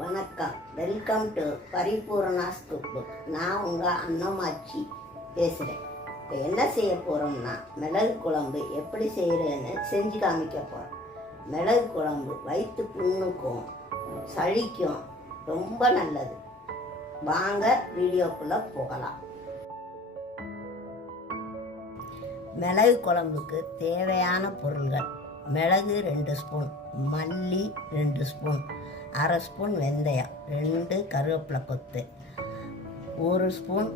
வணக்கம். Welcome to Paripoorna cook book நான் உங்கள் அன்னமாச்சி பேசுகிறேன் இப்போ என்ன செய்ய போகிறோம்னா மிளகு குழம்பு எப்படி செய்கிறேன்னு செஞ்சு காமிக்க போகிறோம் மிளகு குழம்பு வயிற்று புண்ணுக்கும் சளிக்கும் ரொம்ப நல்லது. வாங்க வீடியோக்குள்ளே போகலாம். மிளகு குழம்புக்கு தேவையான பொருள்கள். மிளகு ரெண்டு ஸ்பூன் மல்லி ரெண்டு ஸ்பூன் அரை ஸ்பூன் வெந்தயம் ரெண்டு கருவேப்பிலை கொத்து ஒரு ஸ்பூன்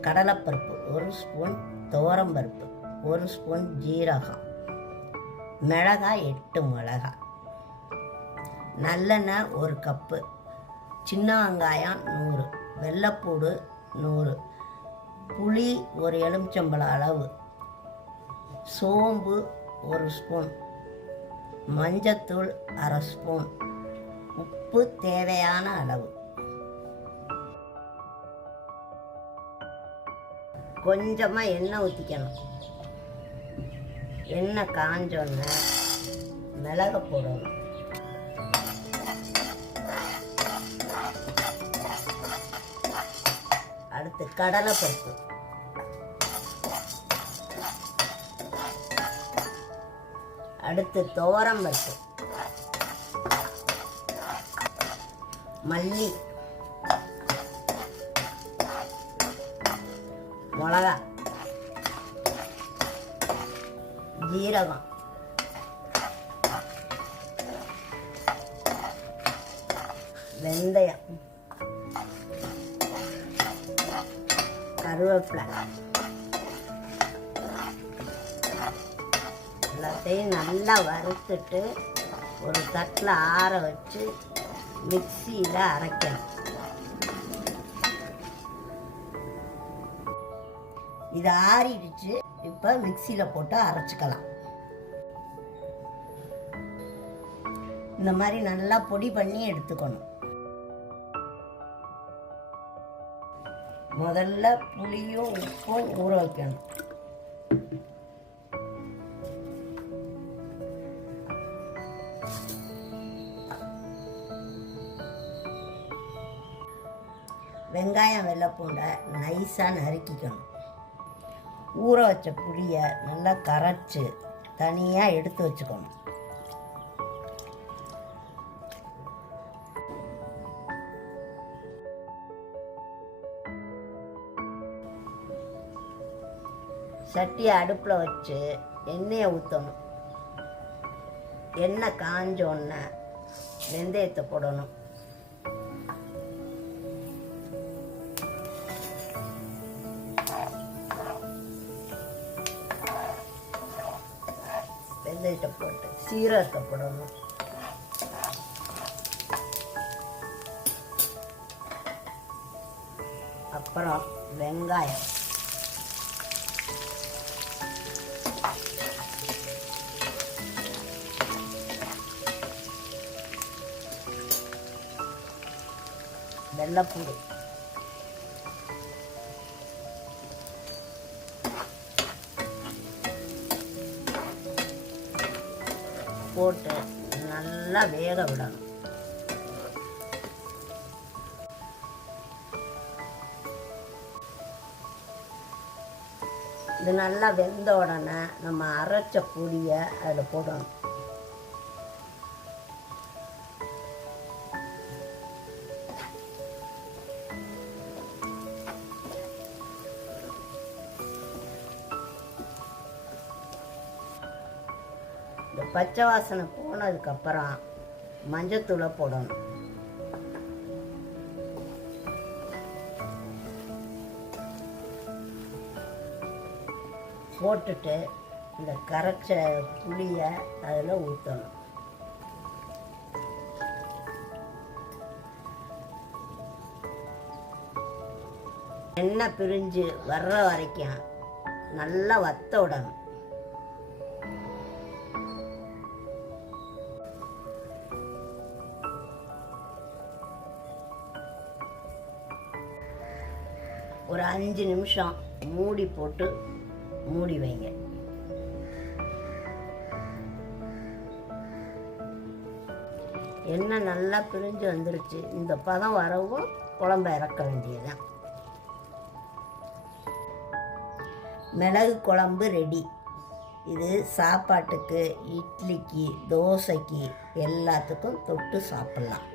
கடலைப்பருப்பு ஒரு ஸ்பூன் துவரம்பருப்பு ஒரு ஸ்பூன் ஜீரகம் மிளகாய் எட்டு மிளகாய் நல்லெண்ணெய் ஒரு கப்பு சின்ன வெங்காயம் நூறு வெள்ளைப்பூடு நூறு புளி ஒரு எலுமிச்சம்பழம் அளவு சோம்பு ஒரு ஸ்பூன் மஞ்சத்தூள் அரை ஸ்பூன் உப்பு தேவையான அளவு. கொஞ்சமாக எண்ணெய் ஊற்றிக்கணும் எண்ணெய் காஞ்சோன்னே மிளகை போடணும். அடுத்து கடலை பருப்பு. அடுத்து துவரம் பருப்பு. மல்லி. மிளகா. ஜீரகம். வெந்தயம். கருவேப்பிலை. எல்லாத்தையும் நல்லா வறுத்துட்டு ஒரு தட்டில் ஆற வச்சு மிக்சியில் அரைக்கணும். இது ஆறிடுச்சு. இப்போ மிக்சியில் போட்டு அரைச்சிக்கலாம். இந்த மாதிரி நல்லா பொடி பண்ணி எடுத்துக்கணும். முதல்ல புளியும் உப்பும் ஊற வைக்கணும். வெங்காயம் வெள்ளைப்பூண்டை நைஸாக நறுக்கிக்கணும். ஊற வச்ச புளியை நல்லா கரைச்சி தனியாக எடுத்து வச்சுக்கணும். சட்டியை அடுப்பில் வச்சு எண்ணெயை ஊற்றணும் எண்ணெய் காஞ்சோடனே வெந்தயத்தை போடணும். வெந்தயத்தை போட்டு சீரகத்தை போடணும். அப்புறம் வெங்காயம். வெள்ளைப்பூடு போட்டு நல்லா வேக விடணும். இது நல்லா வெந்த உடனே நம்ம அரைச்ச பொடியை அதில் போடணும். இந்த பச்சை வாசனை போனதுக்கப்புறம் மஞ்சத்தூளை போடணும். போட்டுட்டு இந்த கரைச்ச புளியை அதில் ஊற்றணும். எண்ணெய் பிரிஞ்சு வர்ற வரைக்கும் நல்லா வத்த விடணும். ஒரு அஞ்சு நிமிஷம் மூடி போட்டு மூடி வைங்க. எண்ணெய் நல்லா பிரிஞ்சு வந்துருச்சு. இந்த பதம் வரவும் குழம்ப இறக்க வேண்டியதுதான். மிளகு குழம்பு ரெடி. இது சாப்பாட்டுக்கு இட்லிக்கு தோசைக்கு எல்லாத்துக்கும் தொட்டு சாப்பிட்லாம்.